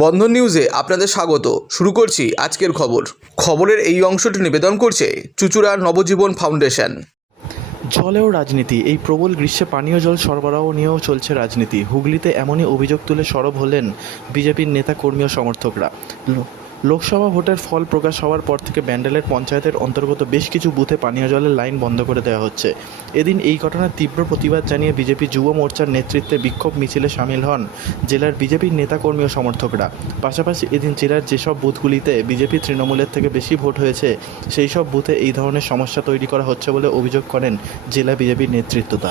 বন্ধন নিউজে আপনাদের স্বাগত। শুরু করছি আজকের খবর। খবরের এই অংশটি নিবেদন করছে চুচুড়ার নবজীবন ফাউন্ডেশন। জলেও রাজনীতি, এই প্রবল গ্রীষ্মে পানীয় জল সরবরাহ নিয়েও চলছে রাজনীতি। হুগলিতে এমনই অভিযোগ তুলে সরব হলেন বিজেপির নেতা কর্মী ও সমর্থকরা। লোকসভা ভোটের ফল প্রকাশ হওয়ার পর থেকে ব্যান্ডেলের পঞ্চায়েতের অন্তর্গত বেশ কিছু বুথে পানীয় জলের লাইন বন্ধ করে দেওয়া হচ্ছে। এদিন এই ঘটনার তীব্র প্রতিবাদ জানিয়ে বিজেপি যুব মোর্চার নেতৃত্বে বিক্ষোভ মিছিলে সামিল হন জেলার বিজেপির নেতাকর্মী ও সমর্থকরা। পাশাপাশি এদিন জেলার যেসব বুথগুলিতে বিজেপি তৃণমূলের থেকে বেশি ভোট হয়েছে, সেই সব বুথে এই ধরনের সমস্যা তৈরি করা হচ্ছে বলে অভিযোগ করেন জেলা বিজেপির নেতৃত্বতা।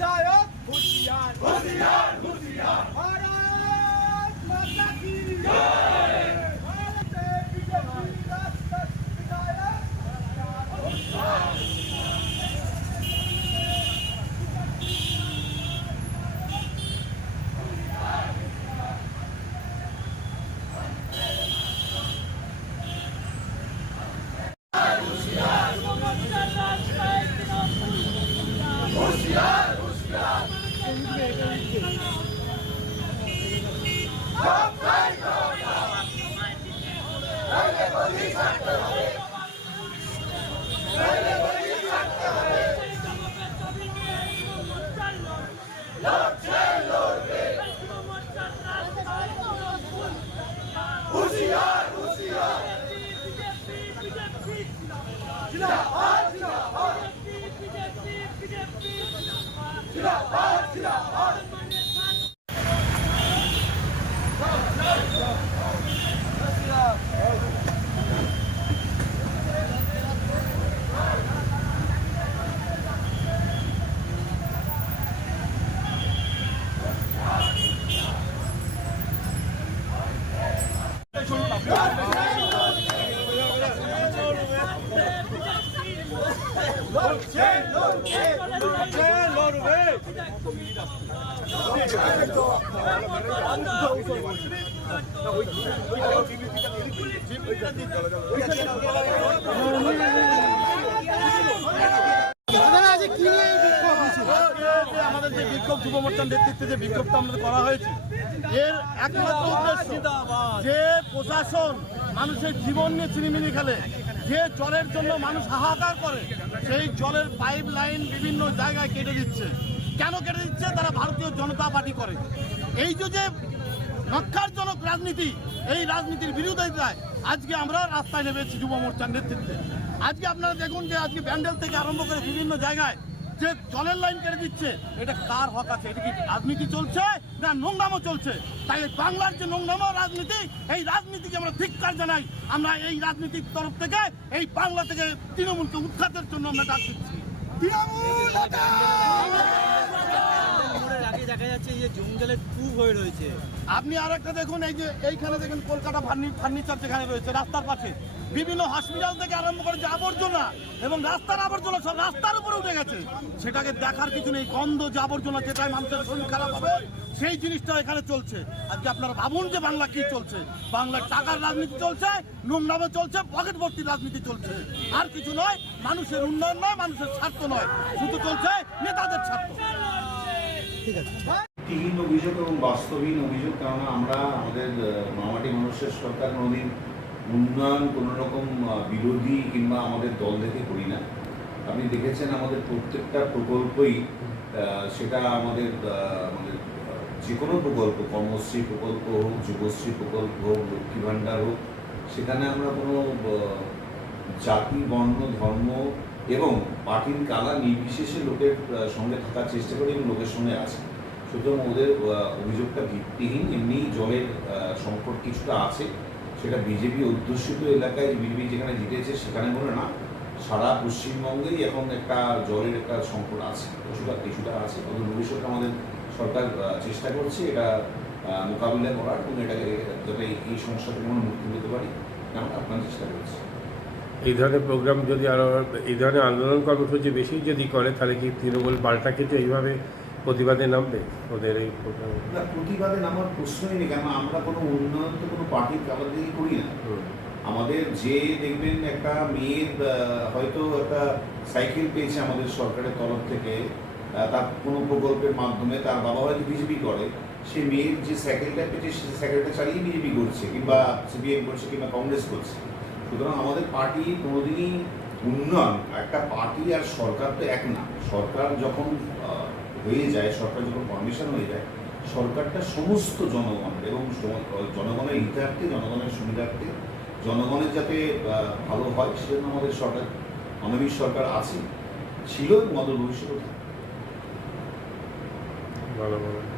রাস্তায় বিধায়ক হুঁশিয়ার ভারত মাতা কি ভারতে বিজেপি রাস্তায় বিধায়ক হুঁশিয়ার যে আমাদের যে বিক্ষোভ, যুব মোর্চার যে বিক্ষোভটা আমাদের করা হয়েছে, এর একমাত্র উদ্দেশ্য যে প্রশাসন মানুষের জীবন নিয়ে চিনিমিনি খেলে, যে জলের জন্য মানুষ হাহাকার করে, সেই জলের পাইপ লাইন বিভিন্ন জায়গায় কেটে দিচ্ছে। কেন কেটে দিচ্ছে? তারা ভারতীয় জনতা পার্টি করে। এই যে রক্ষারজনক রাজনীতি, এই রাজনীতির বিরোধিতায় আজকে আমরা রাস্তায় নেমেছি যুব মোর্চার নেতৃত্বে। আজকে আপনারা দেখুন যে আজকে ব্যান্ডেল থেকে আরম্ভ করে বিভিন্ন জায়গায় যে জলের লাইন কেটে দিচ্ছে, এটা কার হক আছে? এটা কি রাজনীতি চলছে না নোংরামো চলছে? তাই বাংলার যে নোংরামো রাজনীতি, এই রাজনীতিকে আমরা ধিক্কার জানাই। আমরা এই রাজনীতির তরফ থেকে, এই বাংলা থেকে তৃণমূলকে উৎখাতের জন্য আমরা ডাক দিচ্ছি। তৃণমূল দেখা যাচ্ছে যে জঙ্গলের খুব হয়ে রয়েছে। আপনি আর একটা দেখুন, এই যে এইখানে দেখুন, কলকাতা ফার্নিচার যেখানে রয়েছে, রাস্তার পাশে। বিভিন্ন হসপিটাল থেকে আরম্ভ করে যে আবর্জনা এবং রাস্তার আবর্জনা সব রাস্তার উপরে উঠে গেছে। সেটাকে দেখার কিছু নেই, গন্ধ যে আবর্জনা যেটাই মানুষের শরীর খারাপ হবে, সেই জিনিসটা এখানে চলছে। আজকে আপনারা ভাবুন যে বাংলা কি চলছে। বাংলার টাকার রাজনীতি চলছে নোংরামে চলছে, পকেট ভর্তি রাজনীতি চলছে। আর কিছু নয়, মানুষের উন্নয়ন নয়, মানুষের স্বার্থ নয়। শুধু চলছে ভিত্তিহীন অভিযোগ এবং বাস্তবহীন অভিযোগ, কেননা আমরা আমাদের মামাটি মানুষের সরকার নদীর উন্নয়ন কোনো রকম বিরোধী কিংবা আমাদের দল থেকে করি না। আপনি দেখেছেন আমাদের প্রত্যেকটা প্রকল্পই সেটা আমাদের আমাদের যে কোনো প্রকল্প, কর্মশ্রী প্রকল্প হোক, যুবশ্রী প্রকল্প হোক লক্ষ্মী ভাণ্ডার হোক, সেখানে আমরা কোনো জাতি, বর্ণ, ধর্ম এবং পার্টির কালা নির্বিশেষে লোকের সঙ্গে থাকার চেষ্টা করি এবং লোকের সঙ্গে আছে। সুতরাং ওদের অভিযোগটা ভিত্তিহীন, এমনি জলের সংকট কিছুটা আছে। সেটা বিজেপি অধ্যুষিত এলাকায় বিজেপি যেখানে জিতেছে সেখানে বলে না, সারা পশ্চিমবঙ্গেই এখন একটা জলের একটা সংকট আছে, কিছুটা কিছুটা আছে। তবে ভবিষ্যতে আমাদের সরকার চেষ্টা করছে এটা মোকাবিলা করার এবং এটাকে যাতে এই সমস্যা থেকে আমরা মুক্তি পেতে পারি। আমরা আপনার চেষ্টা করছি। এই ধরনের প্রোগ্রাম যদি আরও এই ধরনের আন্দোলন কর্মসূচি বেশি যদি করে তাহলে কি তৃণমূল পাল্টা ক্ষেত্রে এইভাবে প্রতিবাদে নামবে ওদের এই প্রোগ্রাম না প্রতিবাদে নামার প্রশ্নই নেই কেন আমরা কোনো উন্নয়ন তো কোনো পার্টির কাবার দিকে করি না। আমাদের যে দেখবেন একটা মেয়ের হয়তো একটা সাইকেল পেয়েছে আমাদের সরকারের তরফ থেকে তার কোনো প্রকল্পের মাধ্যমে তার বাবা হয়তো বিজেপি করে সে মেয়ের যে সাইকেলটা পেয়েছে সে সাইকেলটা চালিয়ে বিজেপি করছে কিংবা সিপিএম করছে কিংবা কংগ্রেস করছে। সুতরাং আমাদের পার্টি কোনোদিনই উন্নয়ন, একটা পার্টি আর সরকার তো এক না। সরকার যখন হয়ে যায়, সরকার যখন পারমিশন হয়ে যায়, সরকারটা সমস্ত জনগণের এবং জনগণের হিতার্থে, জনগণের সুবিধার্থে, জনগণের যাতে ভালো হয়, সেজন্য আমাদের সরকার মানবিক সরকার আছে ছিল ভবিষ্যতে থাকবে। ভালো ভালো